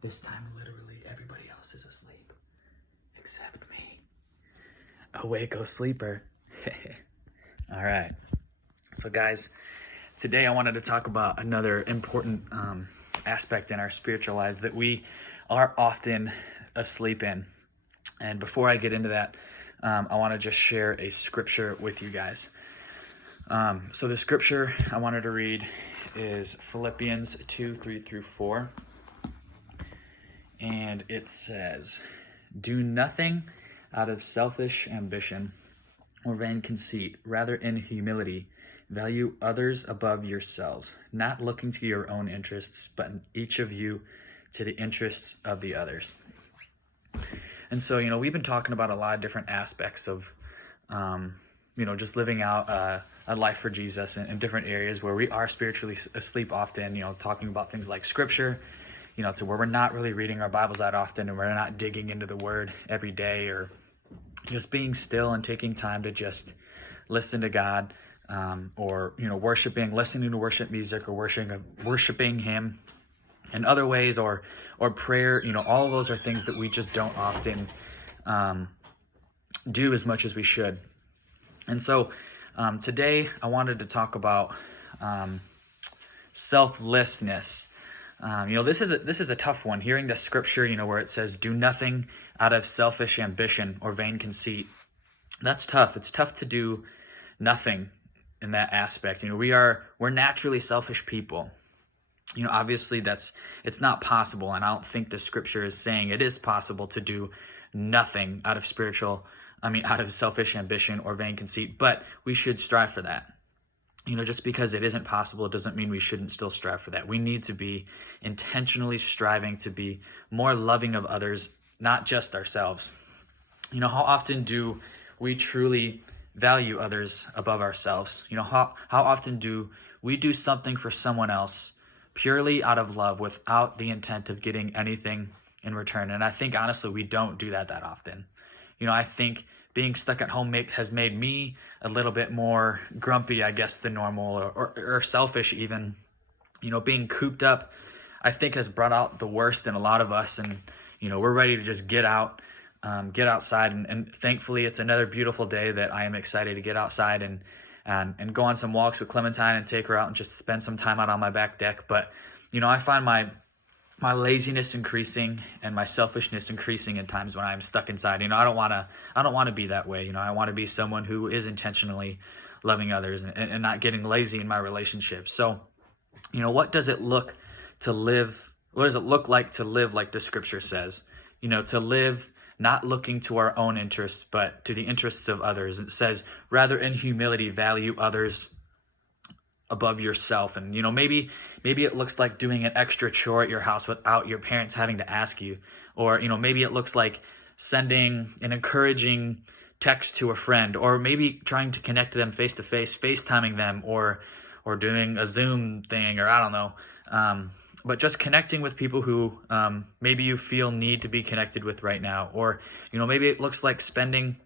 This time, literally, everybody else is asleep, except me. Awake, oh sleeper. All right. So, guys, today I wanted to talk about another important aspect in our spiritual lives that we are often asleep in. And before I get into that, I want to just share a scripture with you guys. So the scripture I wanted to read is Philippians 2:3-4. And it says, "Do nothing out of selfish ambition or vain conceit. Rather, in humility, value others above yourselves, not looking to your own interests, but each of you to the interests of the others." And so, we've been talking about a lot of different aspects of, just living out a life for Jesus in different areas where we are spiritually asleep often, talking about things like scripture, to where we're not really reading our Bibles that often and we're not digging into the Word every day, or just being still and taking time to just listen to God, or, listening to worship music or worshiping Him in other ways, or prayer. All of those are things that we just don't often do as much as we should. And so today I wanted to talk about selflessness. This is a tough one. Hearing the scripture, where it says, "Do nothing out of selfish ambition or vain conceit." That's tough. It's tough to do nothing in that aspect. We're naturally selfish people. Obviously it's not possible, and I don't think the scripture is saying it is possible to do nothing out of selfish ambition or vain conceit, but we should strive for that. Just because it isn't possible, it doesn't mean we shouldn't still strive for that. We need to be intentionally striving to be more loving of others, not just ourselves. How often do we truly value others above ourselves? How often do we do something for someone else purely out of love without the intent of getting anything in return? And I think, honestly, we don't do that often. I think being stuck at home has made me a little bit more grumpy, I guess, than normal, or selfish even. Being cooped up, I think, has brought out the worst in a lot of us, and we're ready to just get outside, and thankfully it's another beautiful day that I am excited to get outside and go on some walks with Clementine and take her out and just spend some time out on my back deck. But I find my laziness increasing and my selfishness increasing in times when I'm stuck inside. I don't want to be that way. I want to be someone who is intentionally loving others and not getting lazy in my relationships. So, what does it look like to live like the scripture says? To live not looking to our own interests, but to the interests of others. It says, "Rather, in humility, value others above yourself." And maybe it looks like doing an extra chore at your house without your parents having to ask you, or maybe it looks like sending an encouraging text to a friend, or maybe trying to connect to them face to face, FaceTiming them, or doing a Zoom thing, or I don't know, but just connecting with people who maybe you feel need to be connected with right now. Or maybe it looks like spending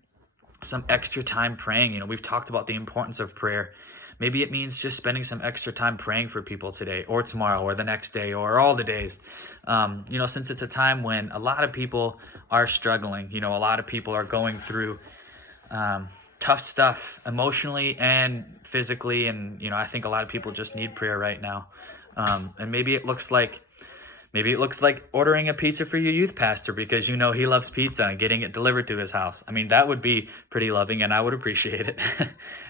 some extra time praying. We've talked about the importance of prayer. Maybe it means just spending some extra time praying for people today, or tomorrow, or the next day, or all the days. Since it's a time when a lot of people are struggling, a lot of people are going through tough stuff emotionally and physically. And, I think a lot of people just need prayer right now. And maybe it looks like ordering a pizza for your youth pastor because he loves pizza and getting it delivered to his house. That would be pretty loving, and I would appreciate it.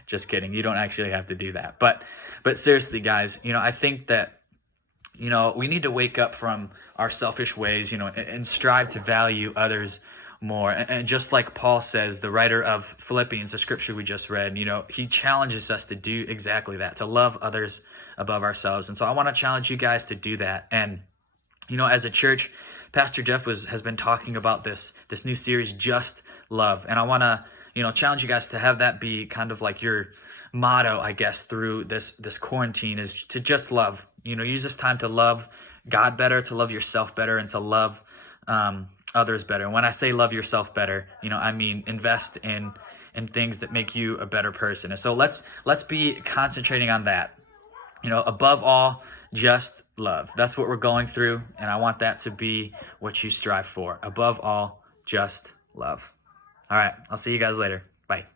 Just kidding. You don't actually have to do that. But seriously, guys, I think that, we need to wake up from our selfish ways, and strive to value others more. And just like Paul says, the writer of Philippians, the scripture we just read, he challenges us to do exactly that, to love others above ourselves. And so I want to challenge you guys to do that. And as a church, Pastor Jeff has been talking about this new series, Just Love. And I want to, challenge you guys to have that be kind of like your motto, I guess, through this quarantine, is to just love. Use this time to love God better, to love yourself better, and to love others better. And when I say love yourself better, I mean invest in things that make you a better person. And so let's be concentrating on that. Above all, just love. That's what we're going through, and I want that to be what you strive for. Above all, just love. All right, I'll see you guys later. Bye.